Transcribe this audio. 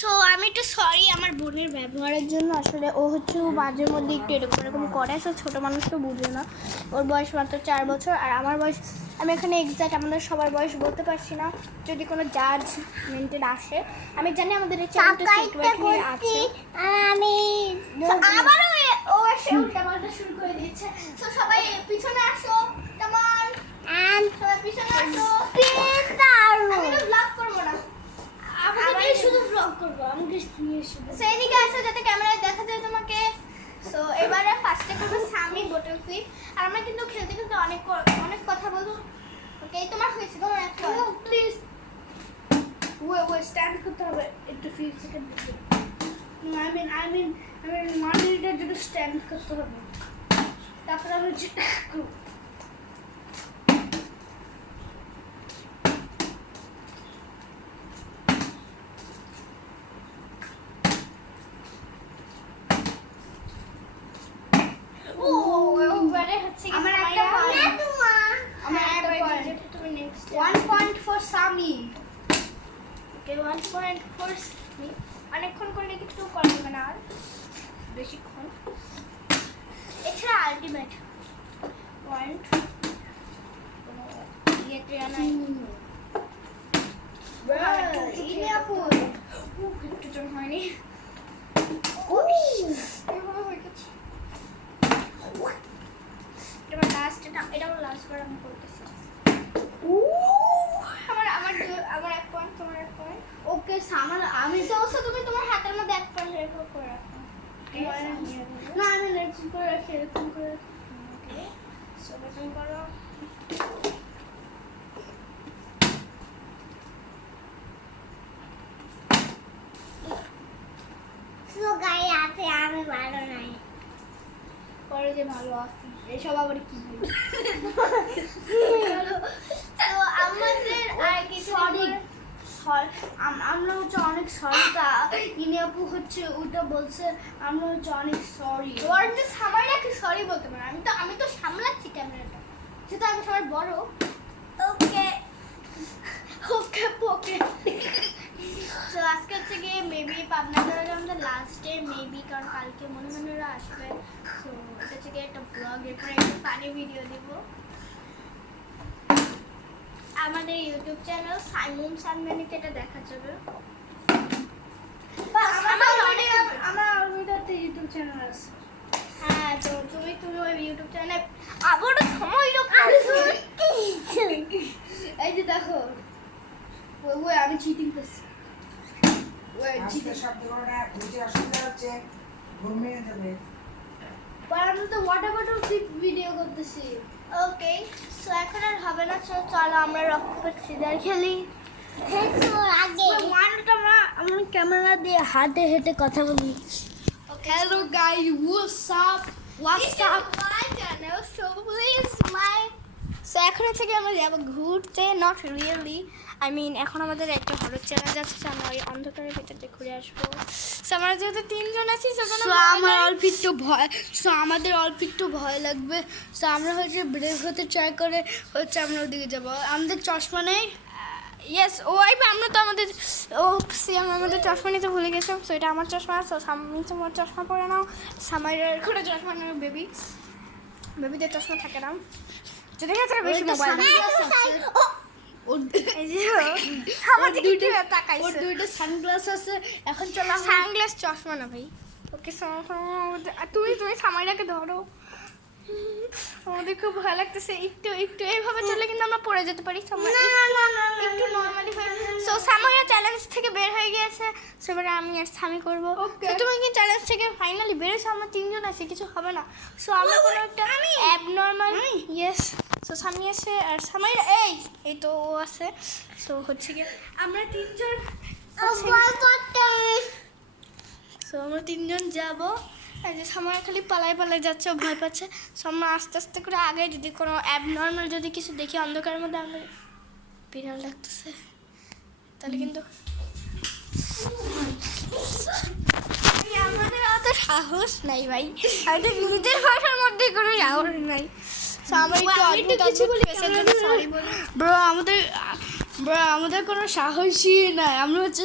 So আমি একটু sorry আমার বোনের ব্যবহারের জন্য। আসলে ও হচ্ছে মাঝে মধ্যে একটু এরকম করে। সো ছোটো মানুষ তো বুঝে না, ওর বয়স মাত্র 4 বছর আর আমার বয়স, আমি এখানে এক্স্যাক্ট আমাদের সবার বয়স বলতে পারছি না, যদি কোনো জাজমেন্টেড আসে। আমি জানি আমাদের এই চ্যানেলটা সিক্রেটলি আছে। আমি আবারও ও এসে উল্টাপাল্টা শুরু করে দিচ্ছে। সো সবাই পিছনে আসো, কেমন সবাই পিছনে আসো। আমি তো ব্লগ করবো না, আমি শুধু ব্লগ করবো। আমাকে সেইদিকে আসো যাতে ক্যামেরায় দেখা যায় তোমাকে। সো এবারে ফার্স্টে করবো সামি বোটল ফিট। আর আমরা কিন্তু খেলতে খেলতে অনেক কথা বলবো। ওকে তোমার হয়েছে, তোমার একটা প্লিজ ওয়ে স্ট্যান্ড করতে হবে একটু 5 সেকেন্ড। আই মিন 1 মিনিটের জন্য স্ট্যান্ড করতে হবে, তারপরে আমি আমার একটা পয়েন্ট, আমার একটা পয়েন্ট। তুমি next 1 point for Sami. Okay 1 point for Sami. অনেকক্ষণ করলে কিছু করা যাবে না আর বেশিক্ষণ। এছাড়া আলটিমেট পয়েন্ট ইয়েতে আনাই একটু জন হয়নি। এভাবে হয়ে গেছে। এটা লাস্ট, এটা লাস্ট বার আমি করতেছি। আমার 1 পয়েন্ট, তোমার 1 পয়েন্ট। ওকে সামার আমি তো তুমি তোমার হাতের মধ্যে 1 পয়েন্ট রেখে করে রাখো। না আমি নেক্সট করে রাখি, এরকম করে। ওকে সো তুমি করো। সো গাই আছে, আমি ভালো নাই পরে যে ভালো আছি এসব আবার কি বলি। তো আমাদের আর কিছু আমরা হচ্ছে অনেক সরি। তা ইনি আপু হচ্ছে ওটা বলছে আমরা হচ্ছে অনেক সরি। ওর যে সামাইরাকে সরি বলতে পারে। আমি তো সামলাচ্ছি ক্যামেরাটা, সেটা আমি সবার বড়। ওকে ওকে ওকে। তো আজকে হচ্ছে গিয়ে মেবি পাবনা যাওয়ার আমাদের লাস্ট ডে মেবি, কারণ কালকে মনে আসবে। তো এটা হচ্ছে গিয়ে একটা ব্লগ, এরপরে একটা ফানি ভিডিও দিব। আমাদের ইউটিউব চ্যানেল সাইমন সানমানিতে এটা দেখা যাবে। আমার অলরেডি ইউটিউব চ্যানেল আছে। হ্যাঁ তো তুমি ওই ইউটিউব চ্যানেলে আবারও সময় এই যে দেখো ওই আমি চিটিং করছি। শব্দ করো না, বুঝে অসুবিধা হচ্ছে, ঘুমিয়ে যাবে। আমরা তো ওয়াটার বটল ফিট ভিডিও করতেছি। ওকে সো এখন আর হবে না। চলো আমরা রক সিজার খেলি। আমরা ক্যামেরা দিয়ে হাতে হেঁটে কথা বলি। Hello guys, what's up my channel. So please so এখন হচ্ছে কি আমরা যাবো ঘুরতে, নট রিয়েলি আই মিন এখন আমাদের একটা হরর চ্যালেঞ্জ আছে। আমরা ওই অন্ধকারের ভিতরে ঘুরে আসবো। সো আমরা যেহেতু 3 জন আছি, আমাদের অল্প একটু ভয় লাগবে। সো আমরা হচ্ছে ব্রেভ হতে ট্রাই করে হচ্ছে আমরা ওদিকে যাবো। আমাদের চশমা নেই। ইয়েস আমরা তো আমাদের চশমা নিতে ভুলে গেছিলাম। সো এটা আমার চশমা। সো তোমার চশমা পরে নাও। সামাইয়ের কোনো চশমা নেই। বেবিদের চশমা থাকে না, যদি বেশি মোবাইল দুইটা সানগ্লাস আছে। এখন চলো সানগ্লাস চশমা না ভাই। ওকে তুমি সামাইরাকে ধরো। আমাদের খুব ভয় লাগতেছে। একটু এইভাবে চলে কিন্তু আমরা পড়ে যেতে পারি। একটু নর্মালি হয়। সো সামাইরা চ্যালেঞ্জ থেকে বের হয়ে গিয়েছে। সো এবারে আমি আর সামি করবো। তুমি কি চ্যালেঞ্জ থেকে ফাইনালি বেরোছো? আমরা 3 জন আছি, কিছু হবে না। সো আমরা কোনো একটা অ্যাবনর্মাল ইয়েস। সো সামি আছে আর সামাইরা এই তো ও আছে। সো হচ্ছে কি আমরা 3 জন সো আমরা 3 জন যাবো। যে সময় খালি পালাই যাচ্ছে, ভয় পাচ্ছে। সো আমরা আস্তে আস্তে করে আগে, যদি কোনো অ্যাবনর্মাল যদি কিছু দেখি অন্ধকারের মধ্যে, আমরা বিড়াল লাগতেছে তাহলে কিন্তু আমাদের অত সাহস নাই ভাই। আমাদের নিজের ভাষার মধ্যে কোনো সাহস নাই। ব্রো আমাদের কোনো সাহসই নাই। আমরা হচ্ছে